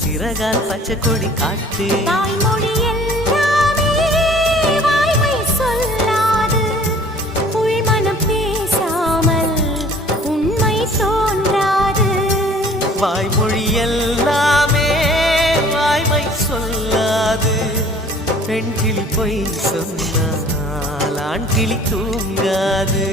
சிறகால் பச்சை கொடி காட்டு. தாய்மொழி எல்லாமே வாய்மை சொல்லாது, உள்மனம் பேசாமல் உண்மை தோன்றாது. வாய்மொழி எல்லாமே வாய்மை சொல்லாது, பெண் கிளி பொய் சொன்னால் ஆண் கிளி தூங்காது.